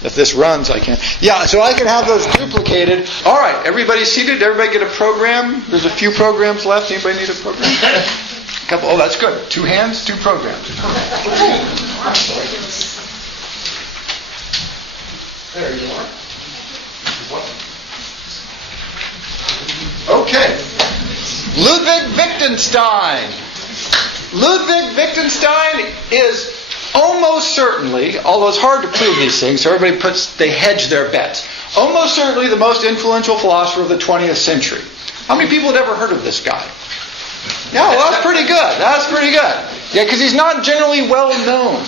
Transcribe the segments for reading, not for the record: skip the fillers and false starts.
If this runs, I can't. Yeah, so I can have those duplicated. All right, everybody seated. Everybody get a program. There's a few programs left. Anybody need a program? A couple. Oh, that's good. 2 hands, 2 programs. There you are. Okay. Ludwig Wittgenstein. Ludwig Wittgenstein is almost certainly, although it's hard to prove these things, so they hedge their bets. Almost certainly the most influential philosopher of the 20th century. How many people had ever heard of this guy? Yeah, well, that's pretty good. That's pretty good. Yeah, because he's not generally well known.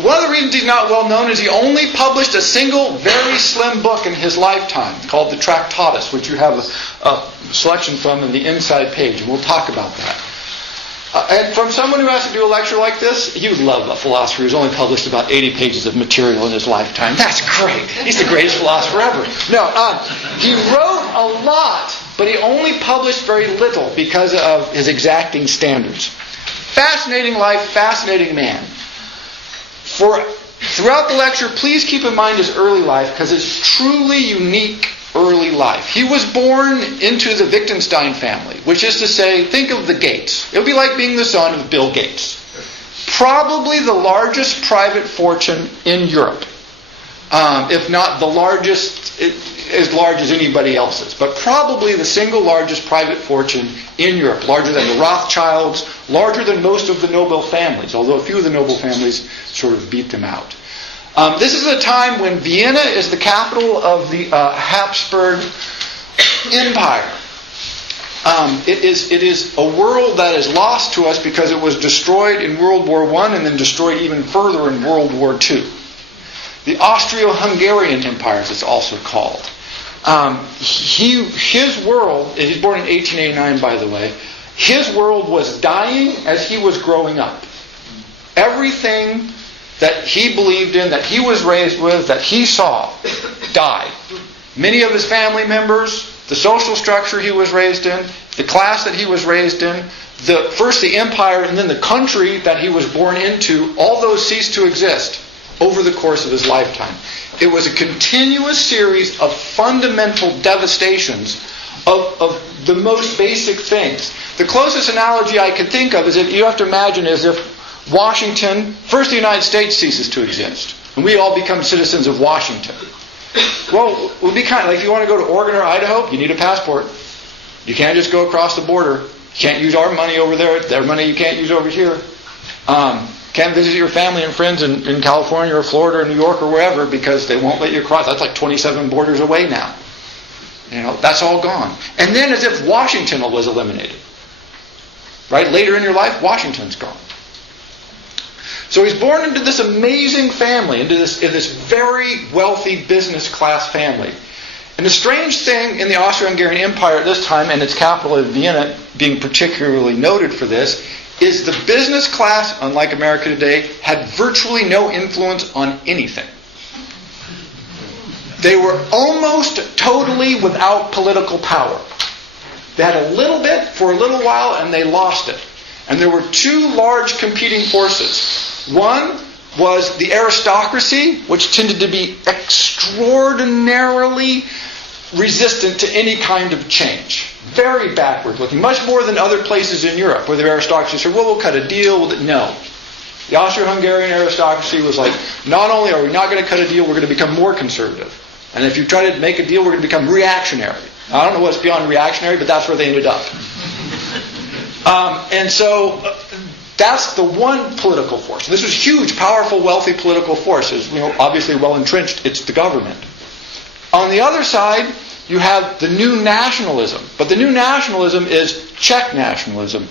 One of the reasons he's not well known is he only published a single, very slim book in his lifetime called the Tractatus, which you have a selection from in the inside page, and we'll talk about that. And from someone who has to do a lecture like this, you would love a philosopher who's only published about 80 pages of material in his lifetime. That's great. He's the greatest philosopher ever. No, he wrote a lot, but he only published very little because of his exacting standards. Fascinating life, fascinating man. Throughout the lecture, please keep in mind his early life because it's truly unique early life. He was born into the Wittgenstein family, which is to say, think of the Gates. It would be like being the son of Bill Gates. Probably the largest private fortune in Europe. If not the largest, as large as anybody else's. But probably the single largest private fortune in Europe. Larger than the Rothschilds, larger than most of the noble families, although a few of the noble families sort of beat them out. This is a time when Vienna is the capital of the Habsburg Empire. It is a world that is lost to us because it was destroyed in World War I and then destroyed even further in World War II. The Austro-Hungarian Empire, as it's also called. His world, he's born in 1889, by the way, his world was dying as he was growing up. Everything that he believed in, that he was raised with, that he saw, died. Many of his family members, the social structure he was raised in, the class that he was raised in, first the empire and then the country that he was born into, all those ceased to exist over the course of his lifetime. It was a continuous series of fundamental devastations of the most basic things. The closest analogy I can think of is if you have to imagine as if Washington, first the United States ceases to exist, and we all become citizens of Washington. Well, it would be kind of like if you want to go to Oregon or Idaho, you need a passport. You can't just go across the border. You can't use our money over there. Their money you can't use over here. Can't visit your family and friends in California or Florida or New York or wherever because they won't let you cross. That's like 27 borders away now. That's all gone. And then as if Washington was eliminated. Right? Later in your life, Washington's gone. So he's born into this amazing family, into this very wealthy business class family. And the strange thing in the Austro-Hungarian Empire at this time, and its capital of Vienna being particularly noted for this, is the business class, unlike America today, had virtually no influence on anything. They were almost totally without political power. They had a little bit for a little while and they lost it. And there were 2 large competing forces. One was the aristocracy, which tended to be extraordinarily resistant to any kind of change. Very backward looking, much more than other places in Europe where the aristocracy said, well, we'll cut a deal with it. No. The Austro-Hungarian aristocracy was like, not only are we not going to cut a deal, we're going to become more conservative. And if you try to make a deal, we're going to become reactionary. I don't know what's beyond reactionary, but that's where they ended up. And so that's the one political force. This was huge, powerful, wealthy political forces. Obviously well entrenched. It's the government. On the other side, you have the new nationalism. But the new nationalism is Czech nationalism,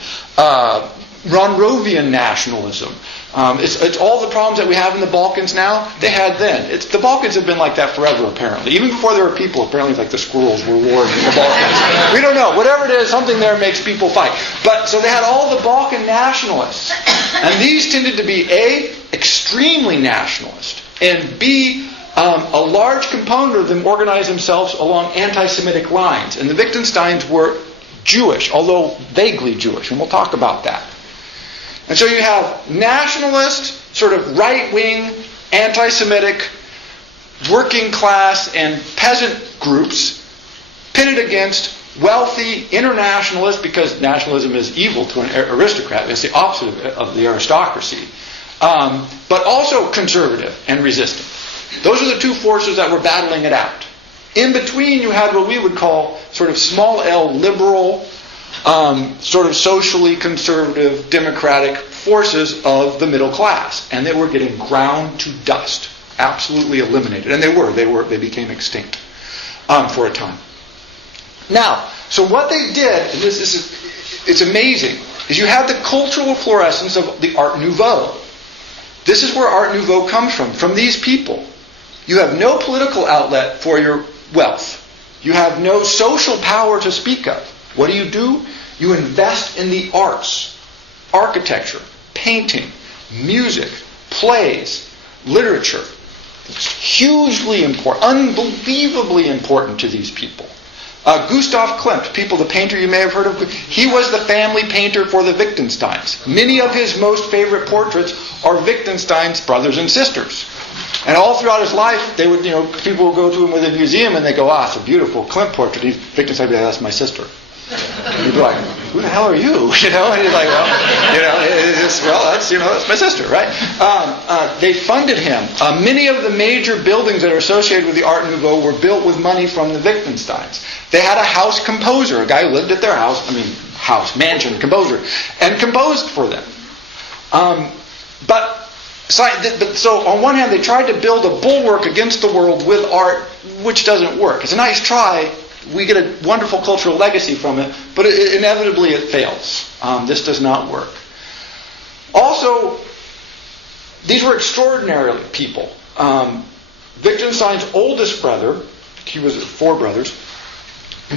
Monrovian nationalism. It's all the problems that we have in the Balkans now, they had then. The Balkans have been like that forever, apparently. Even before there were people, apparently like the squirrels were warring in the Balkans. We don't know. Whatever it is, something there makes people fight. But so they had all the Balkan nationalists. And these tended to be A, extremely nationalist, and B, a large component of them organized themselves along anti-Semitic lines. And the Wittgensteins were Jewish, although vaguely Jewish, and we'll talk about that. And so you have nationalist, sort of right-wing, anti-Semitic, working class and peasant groups pitted against wealthy internationalists, because nationalism is evil to an aristocrat. It's the opposite of the aristocracy. But also conservative and resistant. Those are the two forces that were battling it out. In between, you had what we would call sort of small L liberal, sort of socially conservative, democratic forces of the middle class. And they were getting ground to dust. Absolutely eliminated. And they became extinct for a time. Now, so what they did, and it's amazing, is you have the cultural fluorescence of the Art Nouveau. This is where Art Nouveau comes from these people. You have no political outlet for your wealth. You have no social power to speak of. What do? You invest in the arts, architecture, painting, music, plays, literature. It's hugely important, unbelievably important to these people. Gustav Klimt, the painter you may have heard of, he was the family painter for the Wittgensteins. Many of his most favorite portraits are Wittgenstein's brothers and sisters. And all throughout his life, people would go to him with a museum and they go, it's a beautiful Klimt portrait. Wittgenstein would be like, that's my sister. And he'd be like, who the hell are you? And he's like, that's my sister, right? They funded him. Many of the major buildings that are associated with the Art Nouveau were built with money from the Wittgensteins. They had a house composer, a guy who lived at their mansion composer, and composed for them. So on one hand, they tried to build a bulwark against the world with art, which doesn't work. It's a nice try. We get a wonderful cultural legacy from it, but inevitably it fails. This does not work. Also, these were extraordinary people. Wittgenstein's oldest brother, he was 4 brothers,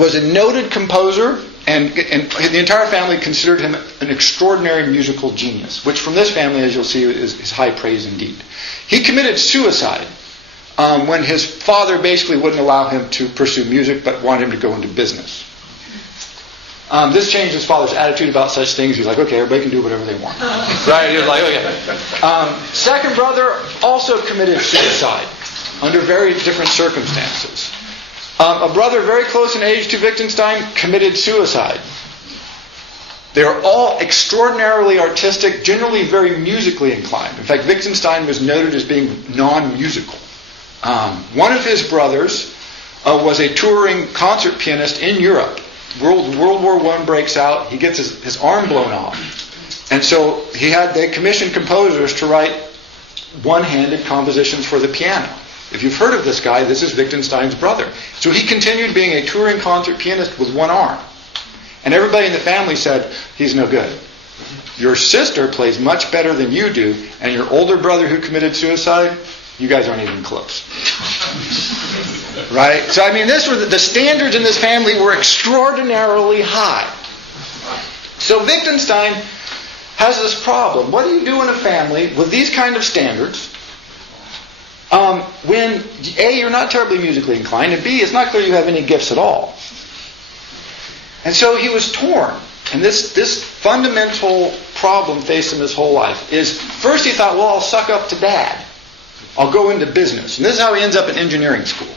was a noted composer, and the entire family considered him an extraordinary musical genius, which from this family, as you'll see, is high praise indeed. He committed suicide when his father basically wouldn't allow him to pursue music, but wanted him to go into business. This changed his father's attitude about such things. He's like, okay, everybody can do whatever they want. Right? He was like, okay. Second brother also committed suicide under very different circumstances. A brother very close in age to Wittgenstein committed suicide. They are all extraordinarily artistic, generally very musically inclined. In fact, Wittgenstein was noted as being non-musical. One of his brothers was a touring concert pianist in Europe. World War I breaks out. He gets his arm blown off. And so they commissioned composers to write one-handed compositions for the piano. If you've heard of this guy, this is Wittgenstein's brother. So he continued being a touring concert pianist with one arm. And everybody in the family said, he's no good. Your sister plays much better than you do, and your older brother who committed suicide, you guys aren't even close. Right? So the standards in this family were extraordinarily high. So Wittgenstein has this problem. What do you do in a family with these kind of standards when A, you're not terribly musically inclined, and B, it's not clear you have any gifts at all? And so he was torn. And this fundamental problem faced him his whole life is, first he thought, I'll suck up to Dad. I'll go into business. And this is how he ends up in engineering school.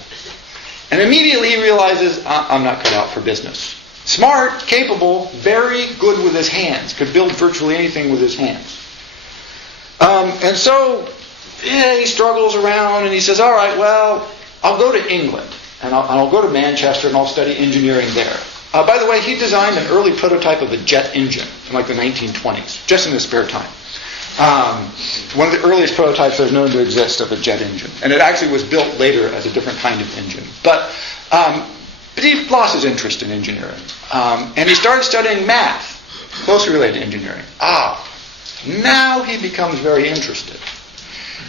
And immediately he realizes, I'm not cut out for business. Smart, capable, very good with his hands. Could build virtually anything with his hands. And so he struggles around and he says, all right, I'll go to England. And I'll go to Manchester and I'll study engineering there. By the way, he designed an early prototype of a jet engine in the 1920s, just in his spare time. One of the earliest prototypes that is known to exist of a jet engine. And it actually was built later as a different kind of engine. But he lost his interest in engineering. And he started studying math, closely related to engineering. Now he becomes very interested.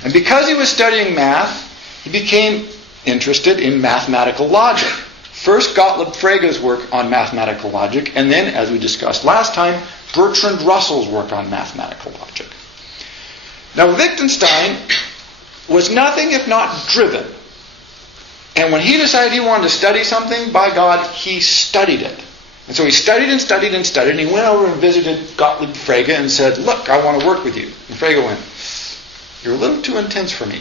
And because he was studying math, he became interested in mathematical logic. First, Gottlieb Frege's work on mathematical logic, and then, as we discussed last time, Bertrand Russell's work on mathematical logic. Now, Wittgenstein was nothing if not driven. And when he decided he wanted to study something, by God, he studied it. And so he studied and studied and studied, and he went over and visited Gottlieb Frege and said, look, I want to work with you. And Frege went, you're a little too intense for me.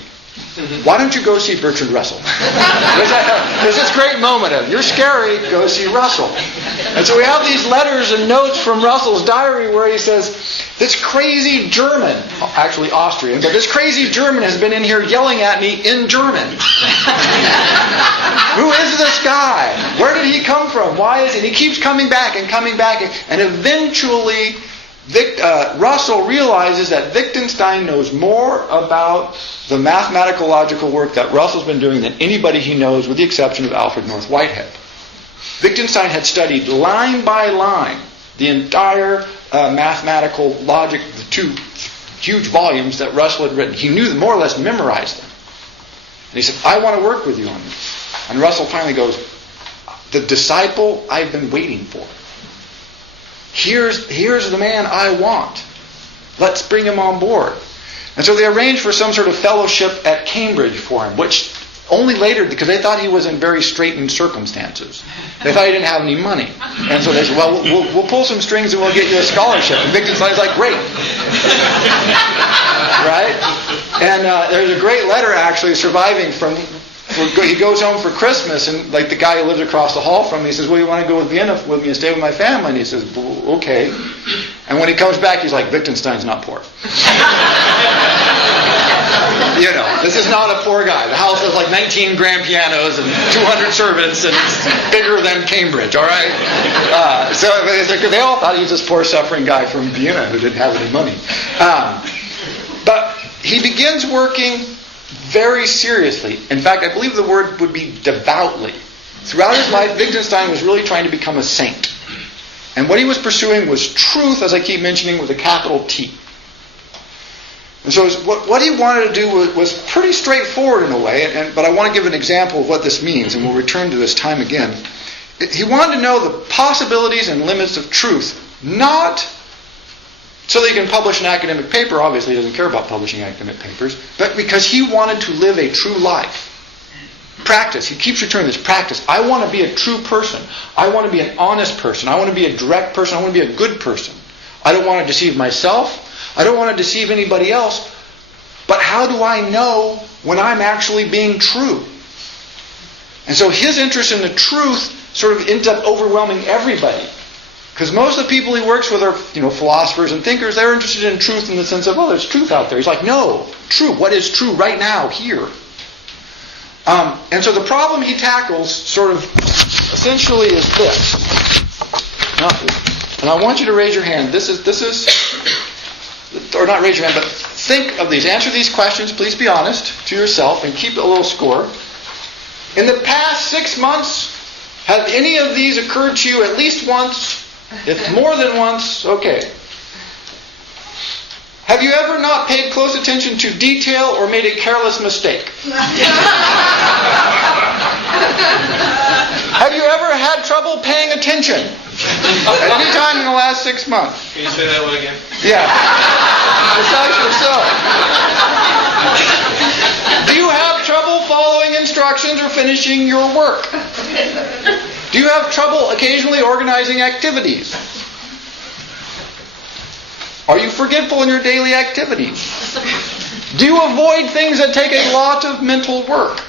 Why don't you go see Bertrand Russell? There's this great moment of, you're scary, go see Russell. And so we have these letters and notes from Russell's diary where he says, this crazy German, actually Austrian, but this crazy German has been in here yelling at me in German. Who is this guy? Where did he come from? Why is he? And he keeps coming back and coming back. And eventually, Russell realizes that Wittgenstein knows more about the mathematical logical work that Russell's been doing than anybody he knows, with the exception of Alfred North Whitehead. Wittgenstein had studied line by line the entire mathematical logic, the two huge volumes that Russell had written. He knew them, more or less memorized them. And he said, I want to work with you on this. And Russell finally goes, the disciple I've been waiting for. Here's the man I want. Let's bring him on board. And so they arranged for some sort of fellowship at Cambridge for him, which only later, because they thought he was in very straitened circumstances. They thought he didn't have any money. And so they said, well, we'll pull some strings and we'll get you a scholarship. And Wittgenstein's like, great. Right? And there's a great letter actually surviving from... He goes home for Christmas, and like the guy who lives across the hall from me, he says, well, you want to go to Vienna with me and stay with my family? And he says, well, okay. And when he comes back, he's like, Wittgenstein's not poor. You know, this is not a poor guy. The house has like 19 grand pianos and 200 servants, and it's bigger than Cambridge, all right? So they all thought he was this poor, suffering guy from Vienna who didn't have any money. But he begins working very seriously. In fact, I believe the word would be devoutly. Throughout his life, Wittgenstein was really trying to become a saint. And what he was pursuing was truth, as I keep mentioning, with a capital T. And so what he wanted to do was pretty straightforward in a way, but I want to give an example of what this means, and we'll return to this time again. He wanted to know the possibilities and limits of truth, not so that he can publish an academic paper. Obviously, he doesn't care about publishing academic papers, but because he wanted to live a true life. Practice. He keeps returning this practice. I want to be a true person. I want to be an honest person. I want to be a direct person. I want to be a good person. I don't want to deceive myself. I don't want to deceive anybody else. But how do I know when I'm actually being true? And so his interest in the truth sort of ends up overwhelming everybody. Because most of the people he works with are, philosophers and thinkers. They're interested in truth in the sense of, there's truth out there. He's like, no, true. What is true right now, here? And so the problem he tackles sort of essentially is this. Now, and I want you to raise your hand. This is, or not raise your hand, but think of these. Answer these questions. Please be honest to yourself and keep a little score. In the past 6 months, have any of these occurred to you at least once? If more than once, okay. Have you ever not paid close attention to detail or made a careless mistake? Have you ever had trouble paying attention? At any time in the last 6 months? Can you say that one again? Yeah. Precisely so. Do you have trouble following instructions or finishing your work? Do you have trouble occasionally organizing activities? Are you forgetful in your daily activities? Do you avoid things that take a lot of mental work?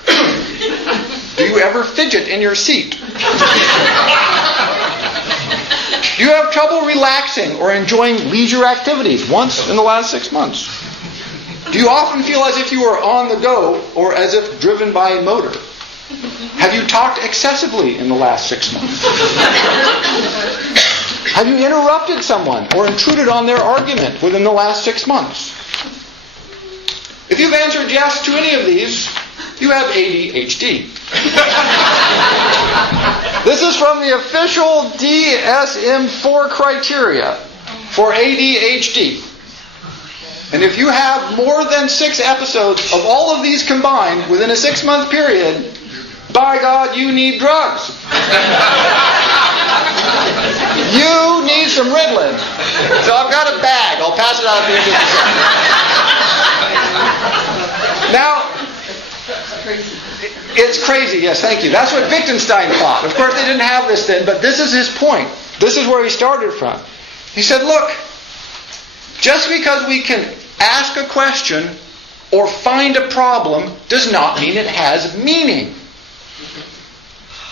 Do you ever fidget in your seat? Do you have trouble relaxing or enjoying leisure activities once in the last 6 months? Do you often feel as if you are on the go or as if driven by a motor? Have you talked excessively in the last 6 months? Have you interrupted someone or intruded on their argument within the last 6 months? If you've answered yes to any of these, you have ADHD. This is from the official DSM-4 criteria for ADHD. And if you have more than 6 episodes of all of these combined within a 6-month period, by God, you need drugs. You need some Ritalin. So I've got a bag. I'll pass it out at the end of the session. Now, it's crazy. Yes, thank you. That's what Wittgenstein thought. Of course, they didn't have this then, but this is his point. This is where he started from. He said, look, just because we can ask a question or find a problem does not mean it has meaning.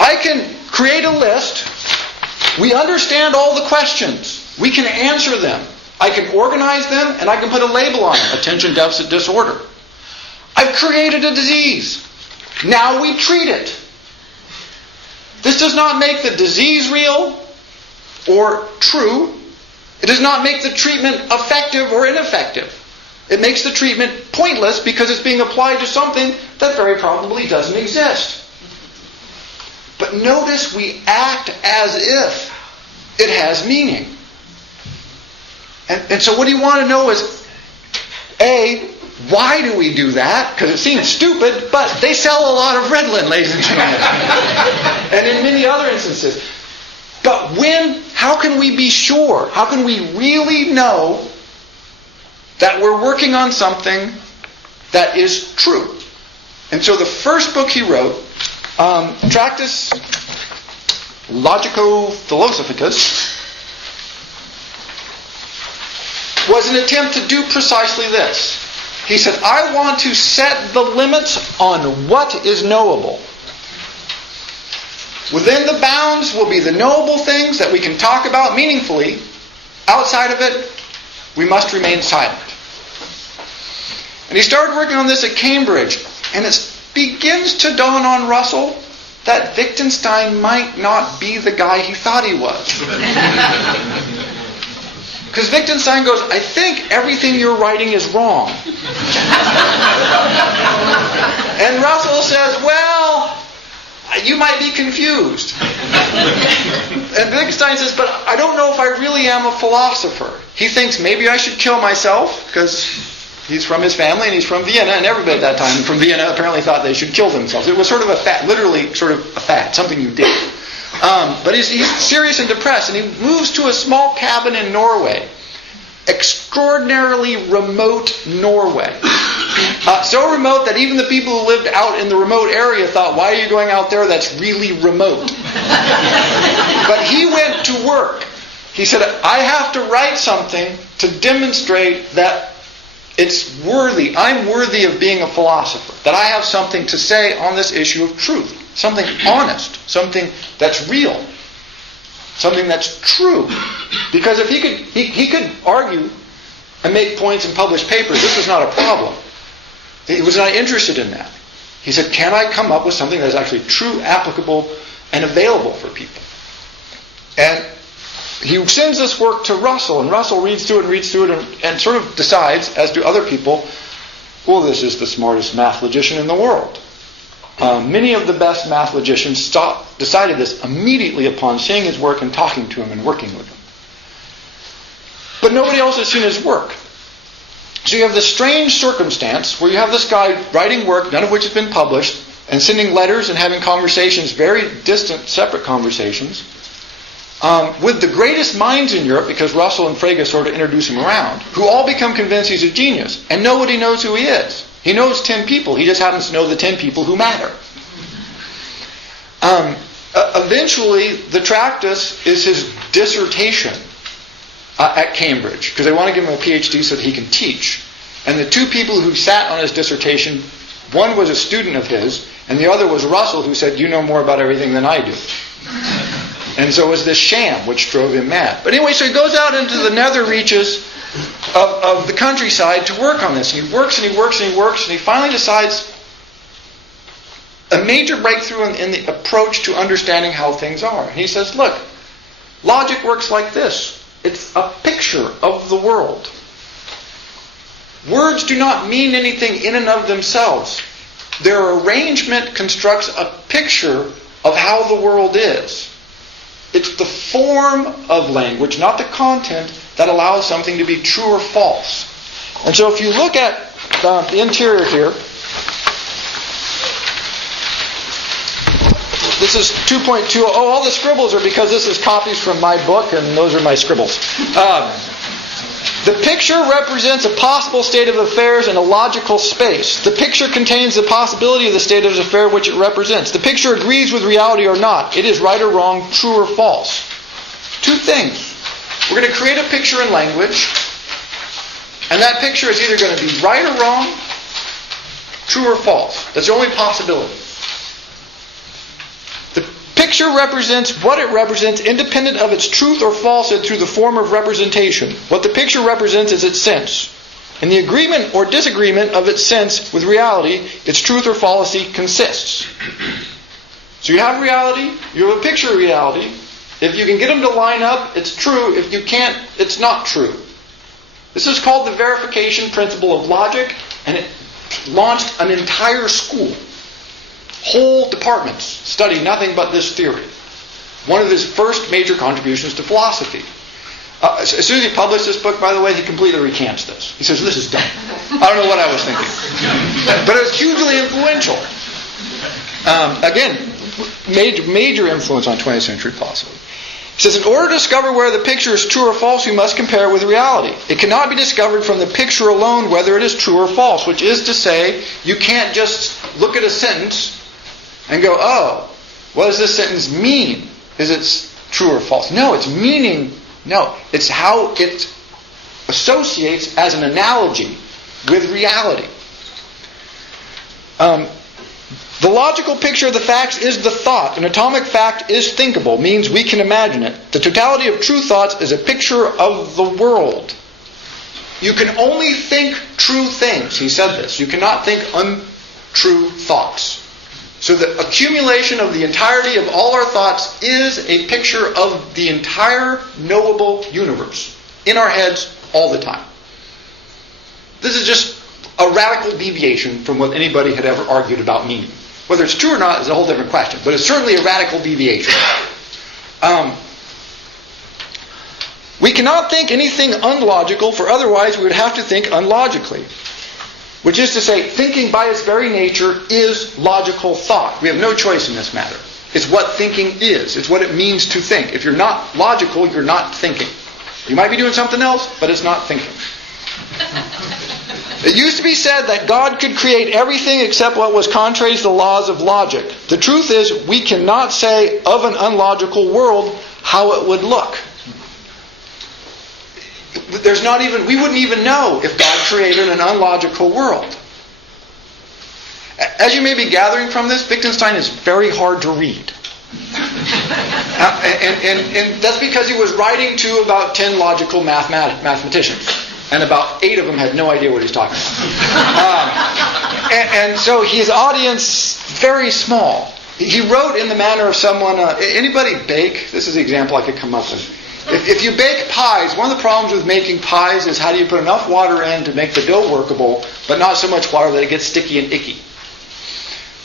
I can create a list. We understand all the questions. We can answer them. I can organize them, and I can put a label on them. Attention deficit disorder. I've created a disease. Now we treat it. This does not make the disease real or true. It does not make the treatment effective or ineffective. It makes the treatment pointless because it's being applied to something that very probably doesn't exist. But notice we act as if it has meaning. And so what you want to know is, A, why do we do that? Because it seems stupid, but they sell a lot of Ritalin, ladies and gentlemen. And in many other instances. But how can we be sure? How can we really know that we're working on something that is true? And so the first book he wrote, Tractus Logico-Philosophicus, was an attempt to do precisely this. He said, I want to set the limits on what is knowable. Within the bounds will be the knowable things that we can talk about meaningfully. Outside of it, we must remain silent. And he started working on this at Cambridge. And it begins to dawn on Russell that Wittgenstein might not be the guy he thought he was. Because Wittgenstein goes, I think everything you're writing is wrong. And Russell says, well, you might be confused. And Wittgenstein says, but I don't know if I really am a philosopher. He thinks maybe I should kill myself, because he's from his family and he's from Vienna, and everybody at that time from Vienna apparently thought they should kill themselves. It was sort of a fad, literally sort of a fad, something you did. But he's serious and depressed, and he moves to a small cabin in Norway. Extraordinarily remote Norway. So remote that even the people who lived out in the remote area thought, why are you going out there? That's really remote. But he went to work. He said, I have to write something to demonstrate that it's worthy. I'm worthy of being a philosopher. That I have something to say on this issue of truth. Something honest. Something that's real. Something that's true. Because if he could argue and make points and publish papers, this was not a problem. He was not interested in that. He said, can I come up with something that is actually true, applicable, and available for people? And he sends this work to Russell, and Russell reads through it and sort of decides, as do other people, well, this is the smartest math logician in the world. Many of the best math logicians decided this immediately upon seeing his work and talking to him and working with him. But nobody else has seen his work. So you have this strange circumstance where you have this guy writing work, none of which has been published, and sending letters and having conversations, very distant, separate conversations, with the greatest minds in Europe, because Russell and Frege sort of introduce him around, who all become convinced he's a genius, and nobody knows who he is. He knows 10 people. He just happens to know the 10 people who matter. Eventually, the Tractus is his dissertation at Cambridge, because they want to give him a PhD so that he can teach. And the two people who sat on his dissertation, one was a student of his, and the other was Russell, who said, you know more about everything than I do. And so it was this sham which drove him mad. But anyway, so he goes out into the nether reaches of the countryside to work on this. And he works and he works and he works, and he finally decides a major breakthrough in the approach to understanding how things are. And he says, look, logic works like this. It's a picture of the world. Words do not mean anything in and of themselves. Their arrangement constructs a picture of how the world is. It's the form of language, not the content, that allows something to be true or false. And so if you look at the interior here, this is 2.2. Oh, all the scribbles are because this is copies from my book, and those are my scribbles. The picture represents a possible state of affairs in a logical space. The picture contains the possibility of the state of affairs which it represents. The picture agrees with reality or not. It is right or wrong, true or false. Two things. We're going to create a picture in language, and that picture is either going to be right or wrong, true or false. That's the only possibility. The picture represents what it represents independent of its truth or falsehood through the form of representation. What the picture represents is its sense. In the agreement or disagreement of its sense with reality, its truth or fallacy consists. So you have reality, you have a picture of reality. If you can get them to line up, it's true. If you can't, it's not true. This is called the verification principle of logic, and it launched an entire school. Whole departments study nothing but this theory. One of his first major contributions to philosophy. As soon as he published this book, by the way, he completely recants this. He says, this is dumb. I don't know what I was thinking. But it was hugely influential. Again, major influence on 20th century philosophy. He says, in order to discover whether the picture is true or false, we must compare it with reality. It cannot be discovered from the picture alone whether it is true or false, which is to say, you can't just look at a sentence and go, oh, what does this sentence mean? Is it true or false? No, it's meaning. No, it's how it associates as an analogy with reality. The logical picture of the facts is the thought. An atomic fact is thinkable, means we can imagine it. The totality of true thoughts is a picture of the world. You can only think true things. He said this. You cannot think untrue thoughts. So the accumulation of the entirety of all our thoughts is a picture of the entire knowable universe in our heads all the time. This is just a radical deviation from what anybody had ever argued about meaning. Whether it's true or not is a whole different question, but it's certainly a radical deviation. We cannot think anything unlogical, for otherwise we would have to think unlogically. Which is to say, thinking by its very nature is logical thought. We have no choice in this matter. It's what thinking is. It's what it means to think. If you're not logical, you're not thinking. You might be doing something else, but it's not thinking. It used to be said that God could create everything except what was contrary to the laws of logic. The truth is, we cannot say of an unlogical world how it would look. We wouldn't even know if God created an unlogical world. As you may be gathering from this, Wittgenstein is very hard to read. And that's because he was writing to about 10 logical mathematicians. And about 8 of them had no idea what he's talking about. And so his audience, very small. He wrote in the manner of someone, anybody bake? This is the example I could come up with. If you bake pies, one of the problems with making pies is how do you put enough water in to make the dough workable, but not so much water that it gets sticky and icky.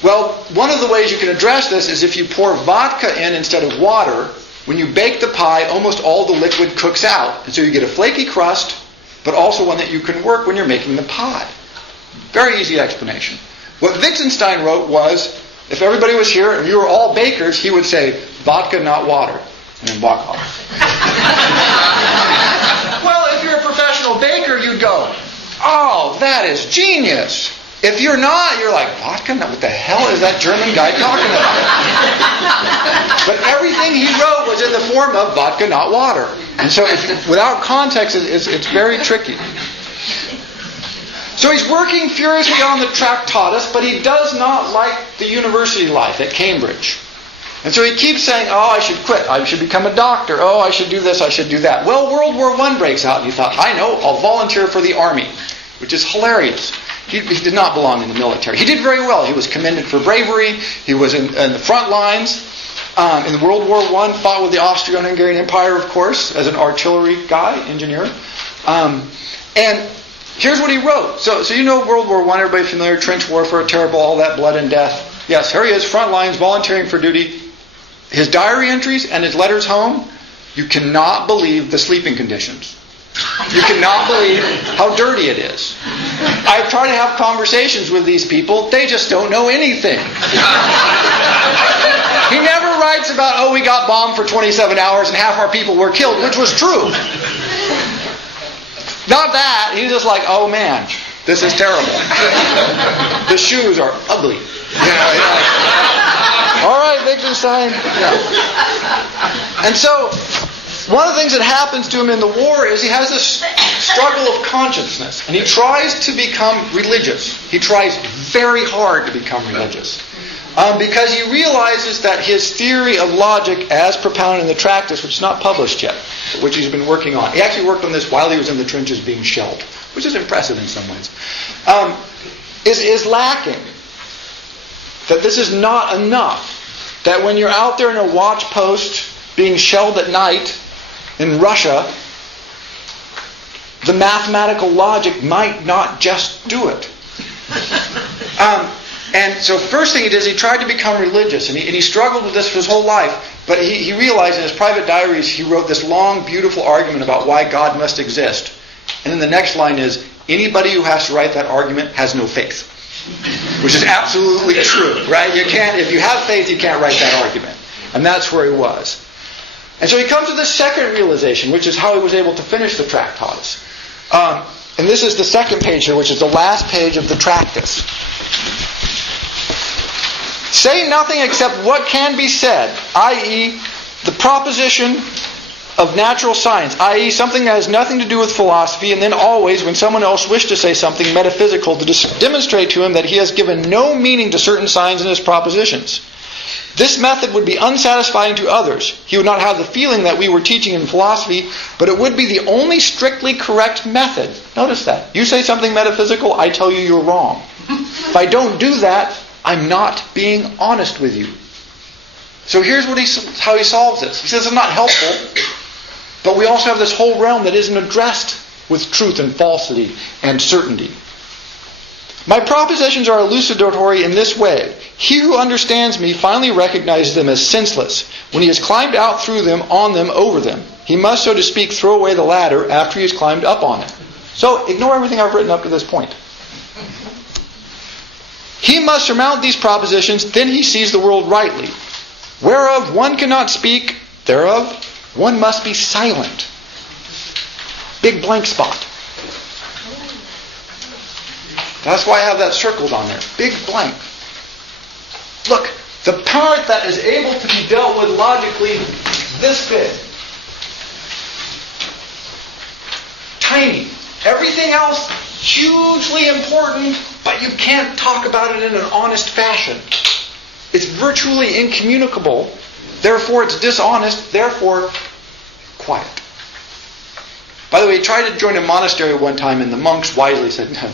Well, one of the ways you can address this is if you pour vodka in instead of water, when you bake the pie, almost all the liquid cooks out. And so you get a flaky crust, but also one that you can work when you're making the pie. Very easy explanation. What Wittgenstein wrote was, if everybody was here and you were all bakers, he would say, vodka, not water. And then walk off. Well, if you're a professional baker, you'd go, oh, that is genius. If you're not, you're like, vodka? What the hell is that German guy talking about? But everything he wrote was in the form of vodka, not water. And so without context, it's very tricky. So he's working furiously on the Tractatus, but he does not like the university life at Cambridge. And so he keeps saying, oh, I should quit. I should become a doctor. Oh, I should do this. I should do that. Well, World War I breaks out, and he thought, I know, I'll volunteer for the army, which is hilarious. He did not belong in the military. He did very well. He was commended for bravery. He was in the front lines. In World War I, fought with the Austro-Hungarian Empire, of course, as an artillery guy, engineer. And here's what he wrote. So you know World War I, everybody familiar, trench warfare, terrible, all that blood and death. Yes, here he is, front lines, volunteering for duty. His diary entries and his letters home, you cannot believe the sleeping conditions. You cannot believe how dirty it is. I've tried to have conversations with these people. They just don't know anything. He never writes about, oh, we got bombed for 27 hours and half our people were killed, which was true. Not that. He's just like, oh, man, this is terrible. The shoes are ugly. All right, Wittgenstein. Yeah. And so One of the things that happens to him in the war is he has this struggle of consciousness, and he tries to become religious. He tries very hard to become religious. Because he realizes that his theory of logic, as propounded in the Tractus, which is not published yet, which he's been working on. He actually worked on this while he was in the trenches being shelled, which is impressive in some ways, is lacking. That this is not enough. That when you're out there in a watch post being shelled at night in Russia, the mathematical logic might not just do it. And so first thing he did is he tried to become religious, and he struggled with this for his whole life. But he realized in his private diaries, he wrote this long, beautiful argument about why God must exist. And then the next line is, anybody who has to write that argument has no faith. Which is absolutely true, right? You can't, if you have faith, you can't write that argument. And that's where he was. And so he comes to this second realization, which is how he was able to finish the Tractatus. And this is the second page here, which is the last page of the Tractus. Say nothing except what can be said, i.e., the proposition of natural science, i.e., something that has nothing to do with philosophy, and then always, when someone else wished to say something metaphysical, to demonstrate to him that he has given no meaning to certain signs in his propositions. This method would be unsatisfying to others. He would not have the feeling that we were teaching in philosophy, but it would be the only strictly correct method. Notice that. You say something metaphysical, I tell you you're wrong. If I don't do that, I'm not being honest with you. So here's how he solves this. He says it's not helpful, but we also have this whole realm that isn't addressed with truth and falsity and certainty. My propositions are elucidatory in this way. He who understands me finally recognizes them as senseless. When he has climbed out through them, on them, over them, he must, so to speak, throw away the ladder after he has climbed up on it. So ignore everything I've written up to this point. He must surmount these propositions, then he sees the world rightly. Whereof one cannot speak, thereof one must be silent. Big blank spot. That's why I have that circled on there. Big blank. Look, the part that is able to be dealt with logically, this big. Tiny. Everything else, hugely important, but you can't talk about it in an honest fashion. It's virtually incommunicable. Therefore, it's dishonest. Therefore, quiet. By the way, he tried to join a monastery one time, and the monks wisely said, no.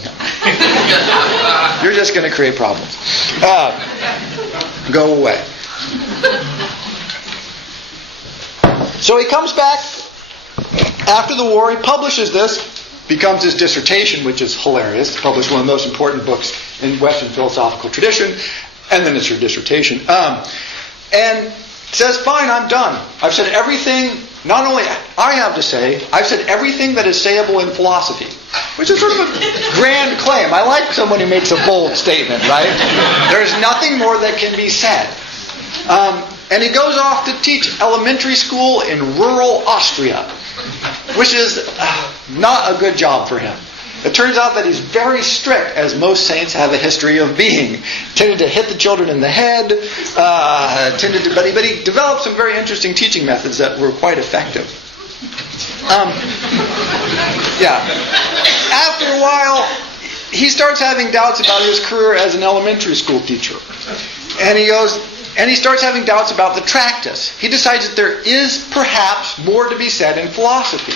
You're just going to create problems. Go away. So he comes back after the war. He publishes this. Becomes his dissertation, which is hilarious. Published one of the most important books in Western philosophical tradition. And then it's your dissertation. And says, fine, I'm done. I've said everything, not only I have to say, I've said everything that is sayable in philosophy. Which is sort of a grand claim. I like someone who makes a bold statement, right? There's nothing more that can be said. And he goes off to teach elementary school in rural Austria. Which is not a good job for him. It turns out that he's very strict, as most saints have a history of being. Tended to hit the children in the head, but he developed some very interesting teaching methods that were quite effective. After a while, he starts having doubts about his career as an elementary school teacher. And he starts having doubts about the Tractus. He decides that there is perhaps more to be said in philosophy.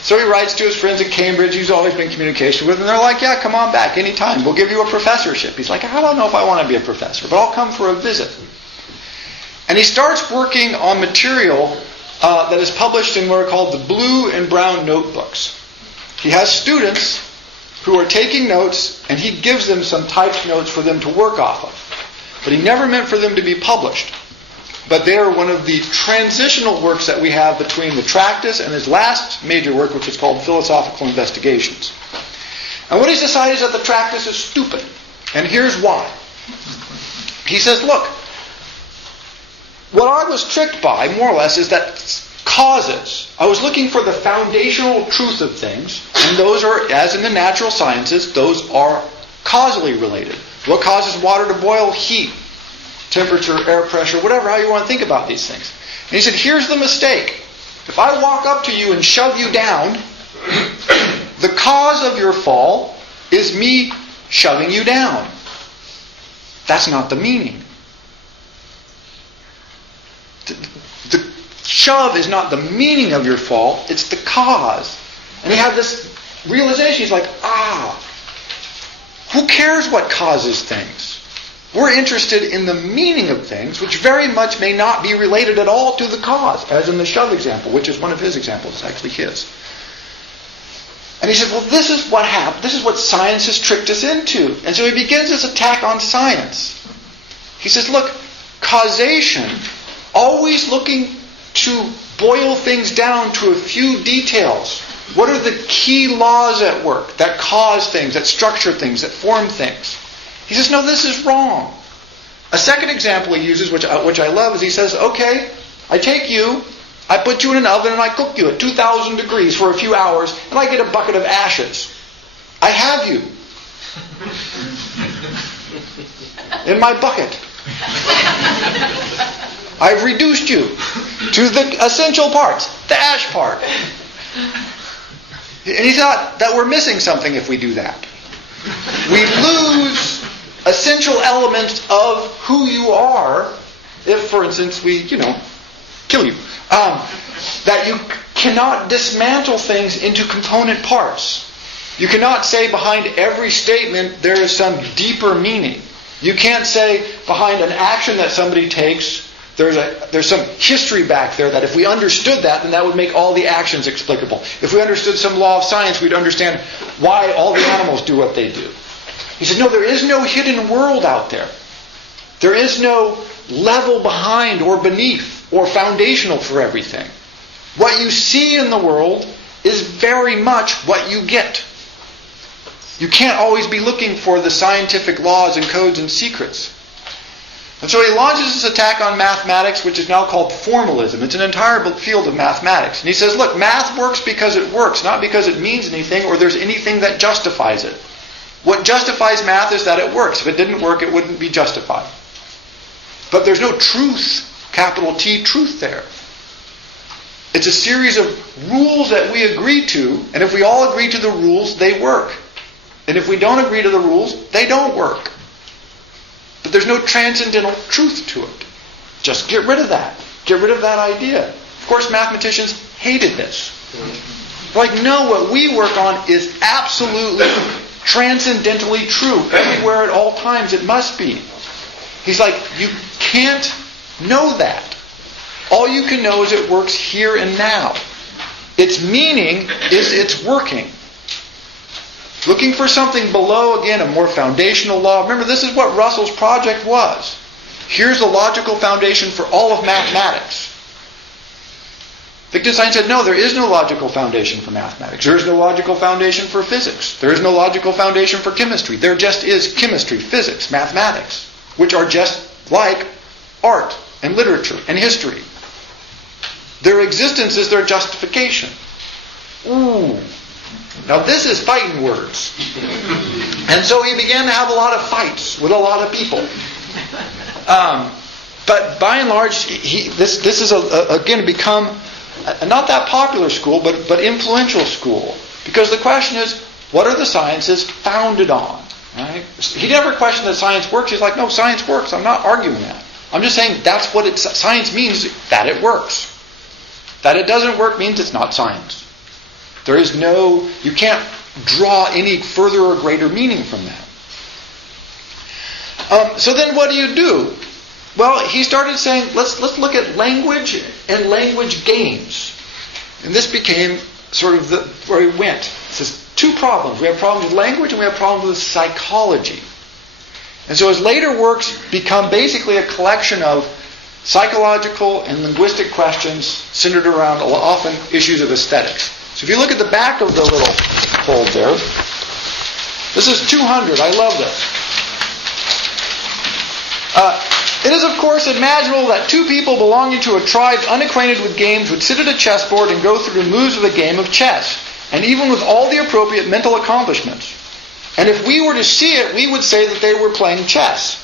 So he writes to his friends at Cambridge, who's always been in communication with, and they're like, yeah, come on back anytime. We'll give you a professorship. He's like, I don't know if I want to be a professor, but I'll come for a visit. And he starts working on material that is published in what are called the blue and brown notebooks. He has students who are taking notes, and he gives them some typed notes for them to work off of. But he never meant for them to be published. But they are one of the transitional works that we have between the Tractus and his last major work, which is called Philosophical Investigations. And what he's decided is that the Tractus is stupid. And here's why. He says, look, what I was tricked by, more or less, is that causes. I was looking for the foundational truth of things, and those are, as in the natural sciences, those are causally related. What causes water to boil? Heat, temperature, air pressure, whatever, how you want to think about these things. And he said, here's the mistake. If I walk up to you and shove you down, the cause of your fall is me shoving you down. That's not the meaning. The shove is not the meaning of your fall, it's the cause. And he had this realization, he's like, who cares what causes things? We're interested in the meaning of things, which very much may not be related at all to the cause, as in the shove example, which is one of his examples, it's actually his. And he said, well, this is what happened. This is what science has tricked us into. And so he begins this attack on science. He says, look, causation, always looking to boil things down to a few details. What are the key laws at work that cause things, that structure things, that form things? He says, no, this is wrong. A second example he uses, which I love, is he says, okay, I take you, I put you in an oven and I cook you at 2,000 degrees for a few hours, and I get a bucket of ashes. I have you in my bucket. I've reduced you to the essential parts, the ash part. And he thought that we're missing something if we do that. We lose essential elements of who you are if, for instance, we, kill you. That you cannot dismantle things into component parts. You cannot say behind every statement there is some deeper meaning. You can't say behind an action that somebody takes there's some history back there that if we understood that, then that would make all the actions explicable. If we understood some law of science, we'd understand why all the animals do what they do. He said, no, there is no hidden world out there. There is no level behind or beneath or foundational for everything. What you see in the world is very much what you get. You can't always be looking for the scientific laws and codes and secrets. And so he launches this attack on mathematics, which is now called formalism. It's an entire field of mathematics. And he says, look, math works because it works, not because it means anything or there's anything that justifies it. What justifies math is that it works. If it didn't work, it wouldn't be justified. But there's no truth, capital T, truth there. It's a series of rules that we agree to, and if we all agree to the rules, they work. And if we don't agree to the rules, they don't work. But there's no transcendental truth to it. Just get rid of that. Get rid of that idea. Of course, mathematicians hated this. Like, no, what we work on is absolutely transcendentally true. Everywhere at all times it must be. He's like, you can't know that. All you can know is it works here and now. Its meaning is it's working. Looking for something below, again, a more foundational law. Remember, this is what Russell's project was. Here's the logical foundation for all of mathematics. Wittgenstein said, no, there is no logical foundation for mathematics. There is no logical foundation for physics. There is no logical foundation for chemistry. There just is chemistry, physics, mathematics, which are just like art and literature and history. Their existence is their justification. Ooh. Now this is fighting words. And so he began to have a lot of fights with a lot of people. But by and large, this is again become not that popular school, but influential school. Because the question is, what are the sciences founded on? Right? He never questioned that science works. He's like, no, science works. I'm not arguing that. I'm just saying that's what science means, that it works. That it doesn't work means it's not science. There is no, you can't draw any further or greater meaning from that. So then what do? Well, he started saying, let's look at language and language games. And this became sort of where he went. He says, two problems. We have problems with language and we have problems with psychology. And so his later works become basically a collection of psychological and linguistic questions centered around often issues of aesthetics. So if you look at the back of the little fold there, this is 200. I love this. It is, of course, imaginable that two people belonging to a tribe unacquainted with games would sit at a chessboard and go through the moves of a game of chess, and even with all the appropriate mental accomplishments. And if we were to see it, we would say that they were playing chess.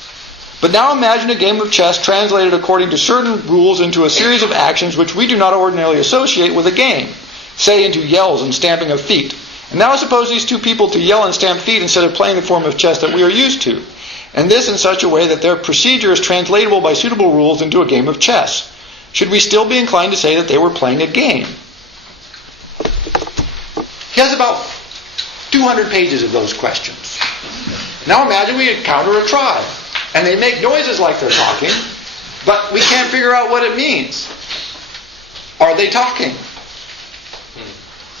But now imagine a game of chess translated according to certain rules into a series of actions which we do not ordinarily associate with a game, say into yells and stamping of feet. And now suppose these two people to yell and stamp feet instead of playing the form of chess that we are used to, and this in such a way that their procedure is translatable by suitable rules into a game of chess. Should we still be inclined to say that they were playing a game? He has about 200 pages of those questions. Now imagine we encounter a tribe, and they make noises like they're talking, but we can't figure out what it means. Are they talking?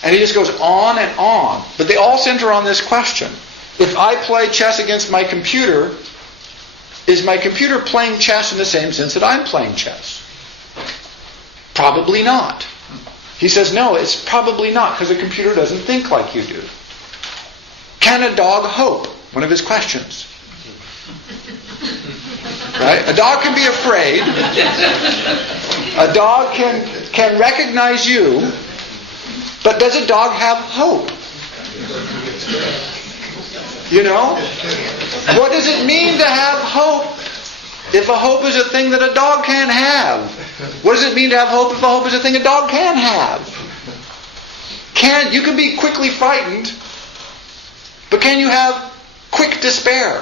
And he just goes on and on. But they all center on this question. If I play chess against my computer, is my computer playing chess in the same sense that I'm playing chess? Probably not. He says, no, it's probably not, because the computer doesn't think like you do. Can a dog hope? One of his questions. Right? A dog can be afraid. A dog can recognize you. But does a dog have hope? You know? What does it mean to have hope if a hope is a thing that a dog can't have? What does it mean to have hope if a hope is a thing a dog can have? You can be quickly frightened, but can you have quick despair?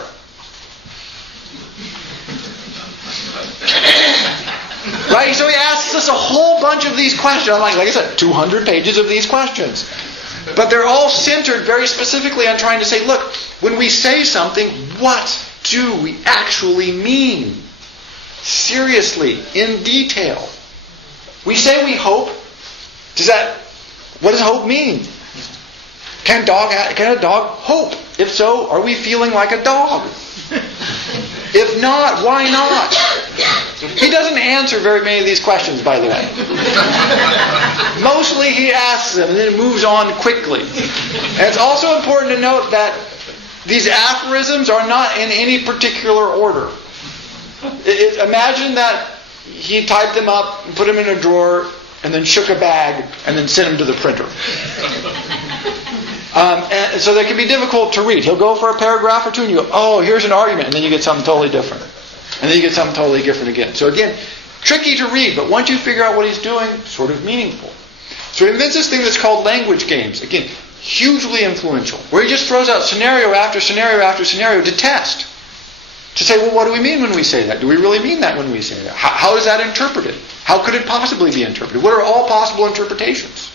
Right? So he asks us a whole bunch of these questions. Like I said, 200 pages of these questions. But they're all centered very specifically on trying to say, look, when we say something, what do we actually mean? Seriously, in detail. We say we hope. What does hope mean? Can a dog hope? If so, are we feeling like a dog? If not, why not? He doesn't answer very many of these questions, by the way. Mostly he asks them and then moves on quickly. And it's also important to note that these aphorisms are not in any particular order. Imagine that he typed them up and put them in a drawer and then shook a bag and then sent them to the printer. And so they can be difficult to read. He'll go for a paragraph or two and you go, oh, here's an argument. And then you get something totally different. And then you get something totally different again. So again, tricky to read, but once you figure out what he's doing, sort of meaningful. So he invents this thing that's called language games. Again, hugely influential. Where he just throws out scenario after scenario after scenario to test. To say, well, what do we mean when we say that? Do we really mean that when we say that? How is that interpreted? How could it possibly be interpreted? What are all possible interpretations?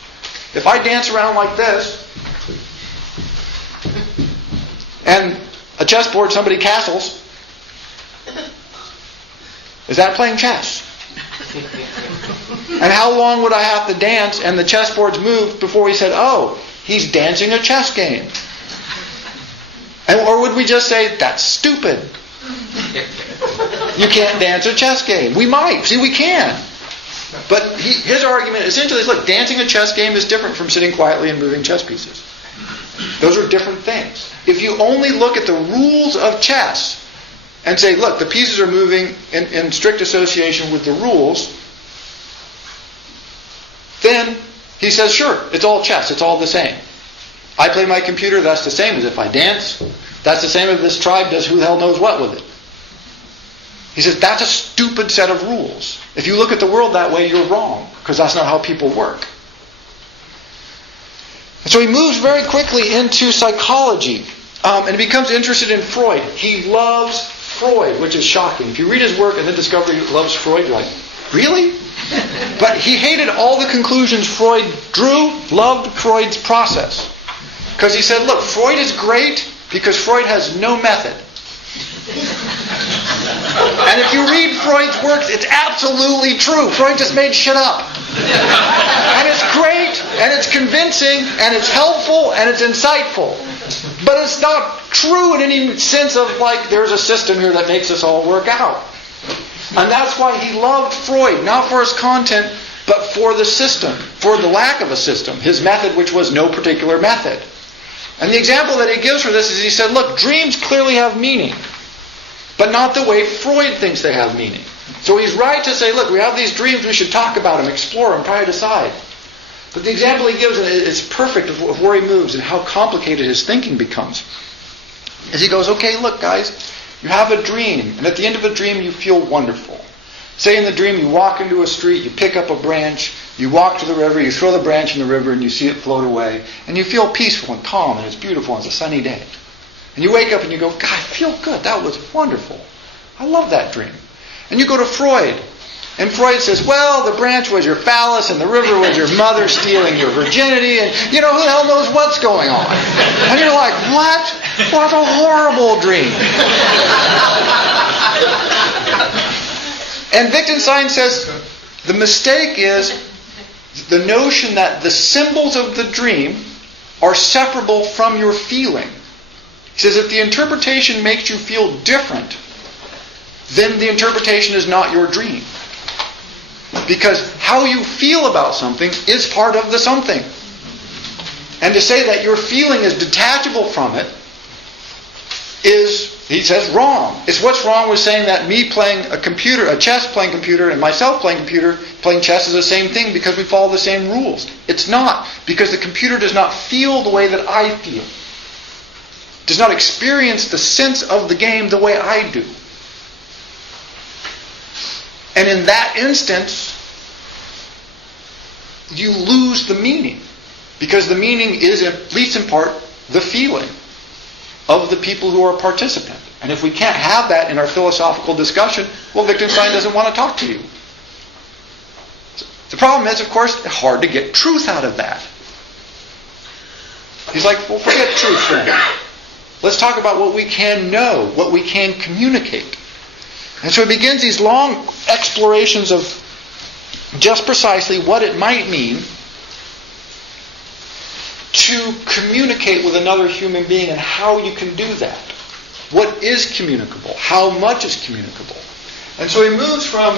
If I dance around like this, and a chessboard somebody castles, is that playing chess? And how long would I have to dance and the chessboard's moved before we said, oh, he's dancing a chess game? Or would we just say, that's stupid? You can't dance a chess game. We might. See, we can. But his argument essentially is, look, dancing a chess game is different from sitting quietly and moving chess pieces. Those are different things. If you only look at the rules of chess and say, look, the pieces are moving in strict association with the rules, then he says, sure, it's all chess. It's all the same. I play my computer, that's the same as if I dance. That's the same if this tribe does who the hell knows what with it. He says, that's a stupid set of rules. If you look at the world that way, you're wrong, because that's not how people work. And so he moves very quickly into psychology, and he becomes interested in Freud. He loves Freud, which is shocking. If you read his work and then discover he loves Freud, you're like, really? But he hated all the conclusions Freud drew, loved Freud's process. Because he said, look, Freud is great because Freud has no method. And if you read Freud's works, it's absolutely true. Freud just made shit up. And it's great, and it's convincing, and it's helpful, and it's insightful. But it's not true in any sense of, like, there's a system here that makes this all work out. And that's why he loved Freud, not for his content, but for the system, for the lack of a system, his method, which was no particular method. And the example that he gives for this is he said, look, dreams clearly have meaning, but not the way Freud thinks they have meaning. So he's right to say, look, we have these dreams, we should talk about them, explore them, try to decide. But the example he gives is perfect of where he moves and how complicated his thinking becomes. As he goes, okay, look, guys, You have a dream, and at the end of a dream you feel wonderful. Say in the dream you walk into a street, you pick up a branch, you walk to the river, you throw the branch in the river and you see it float away, and you feel peaceful and calm and it's beautiful and it's a sunny day. And you wake up and you go, God, I feel good. That was wonderful. I love that dream. And you go to Freud. And Freud says, well, the branch was your phallus and the river was your mother stealing your virginity, and who the hell knows what's going on. And you're like, what? What a horrible dream. And Wittgenstein says the mistake is the notion that the symbols of the dream are separable from your feeling. He says if the interpretation makes you feel different, then the interpretation is not your dream. Because how you feel about something is part of the something. And to say that your feeling is detachable from it is, he says, wrong. It's what's wrong with saying that me playing a chess playing computer, and myself playing chess is the same thing because we follow the same rules. It's not, because the computer does not feel the way that I feel. Does not experience the sense of the game the way I do. And in that instance, you lose the meaning. Because the meaning is, at least in part, the feeling of the people who are a participant. And if we can't have that in our philosophical discussion, well, Wittgenstein doesn't want to talk to you. The problem is, of course, it's hard to get truth out of that. He's like, well, forget truth then. Let's talk about what we can know, what we can communicate. And so he begins these long explorations of just precisely what it might mean to communicate with another human being and how you can do that. What is communicable? How much is communicable? And so he moves from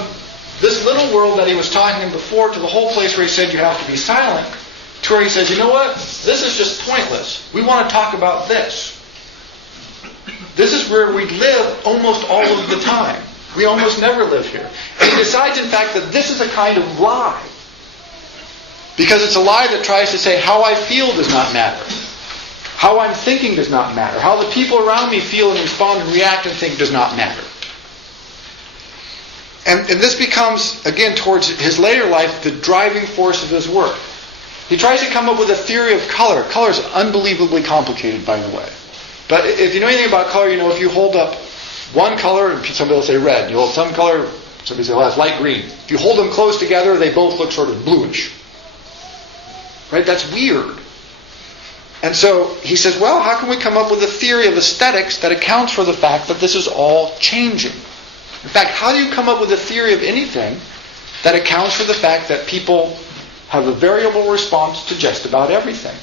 this little world that he was talking in before to the whole place where he said you have to be silent, to where he says, you know what? This is just pointless. We want to talk about this. This is where we live almost all of the time. We almost never live here. And he decides, in fact, that this is a kind of lie. Because it's a lie that tries to say how I feel does not matter. How I'm thinking does not matter. How the people around me feel and respond and react and think does not matter. And this becomes, again, towards his later life, the driving force of his work. He tries to come up with a theory of color. Color is unbelievably complicated, by the way. But if you know anything about color, you know if you hold up one color, and somebody will say red. You hold some color, somebody will say, well, that's light green. If you hold them close together, they both look sort of bluish. Right? That's weird. And so he says, well, how can we come up with a theory of aesthetics that accounts for the fact that this is all changing? In fact, how do you come up with a theory of anything that accounts for the fact that people have a variable response to just about everything?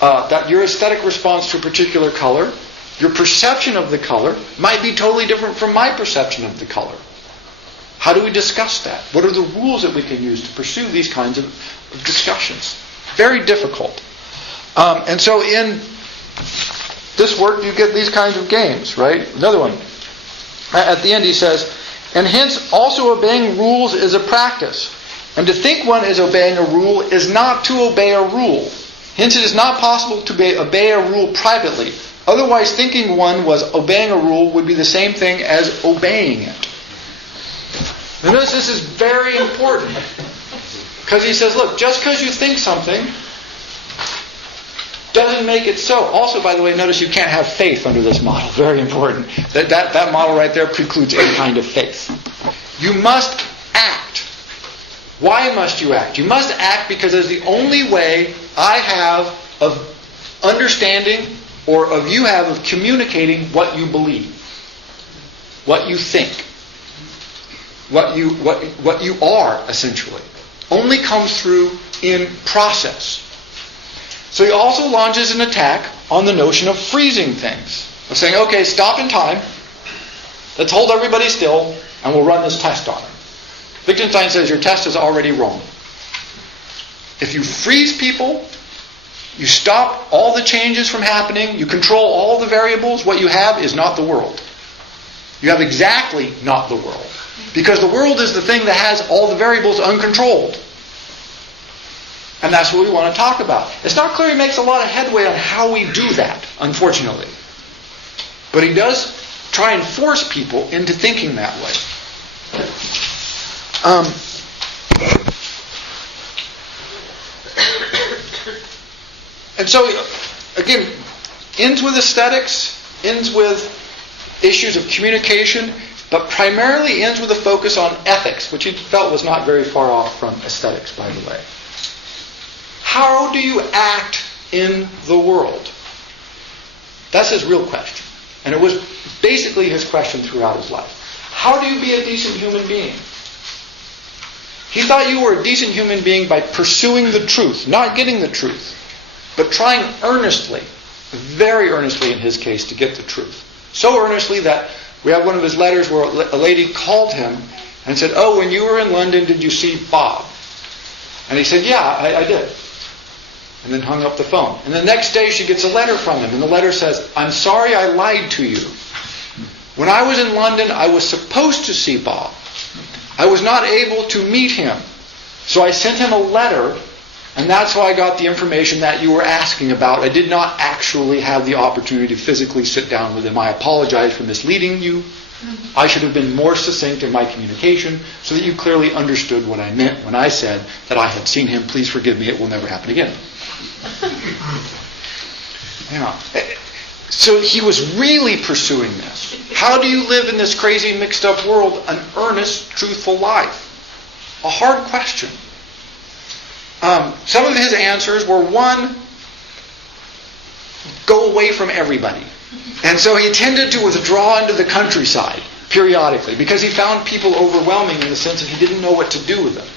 That your aesthetic response to a particular color, your perception of the color, might be totally different from my perception of the color. How do we discuss that? What are the rules that we can use to pursue these kinds of discussions? Very difficult. And so in this work, you get these kinds of games, right? Another one. At the end he says, and hence also obeying rules is a practice. And to think one is obeying a rule is not to obey a rule. Hence it is not possible to obey a rule privately. Otherwise thinking one was obeying a rule would be the same thing as obeying it. Now notice this is very important. Because he says, look, just because you think something doesn't make it so. Also, by the way, notice you can't have faith under this model. Very important. That model right there precludes any kind of faith. You must act. Why must you act? You must act because it's the only way I have of understanding or of you have of communicating what you believe, what you think, what you are, essentially. Only comes through in process. So he also launches an attack on the notion of freezing things. Of saying, okay, stop in time. Let's hold everybody still, and we'll run this test on them. Wittgenstein says your test is already wrong. If you freeze people, you stop all the changes from happening, you control all the variables, what you have is not the world. You have exactly not the world. Because the world is the thing that has all the variables uncontrolled. And that's what we want to talk about. It's not clear he makes a lot of headway on how we do that, unfortunately. But he does try and force people into thinking that way. And so, again, ends with aesthetics, ends with issues of communication, but primarily ends with a focus on ethics, which he felt was not very far off from aesthetics, by the way. How do you act in the world? That's his real question. And it was basically his question throughout his life. How do you be a decent human being? He thought you were a decent human being by pursuing the truth, not getting the truth, but trying earnestly, very earnestly in his case, to get the truth. So earnestly that we have one of his letters where a lady called him and said, "Oh, when you were in London, did you see Bob?" And he said, "Yeah, I did." And then hung up the phone. And the next day she gets a letter from him, and the letter says, "I'm sorry I lied to you. When I was in London, I was supposed to see Bob. I was not able to meet him. So I sent him a letter, and that's how I got the information that you were asking about. I did not actually have the opportunity to physically sit down with him. I apologize for misleading you. I should have been more succinct in my communication so that you clearly understood what I meant when I said that I had seen him. Please forgive me, it will never happen again." Yeah. So he was really pursuing this. How do you live in this crazy, mixed up world an earnest, truthful life? A hard question. Some of his answers were, one, go away from everybody. And so he tended to withdraw into the countryside periodically because he found people overwhelming in the sense that he didn't know what to do with them.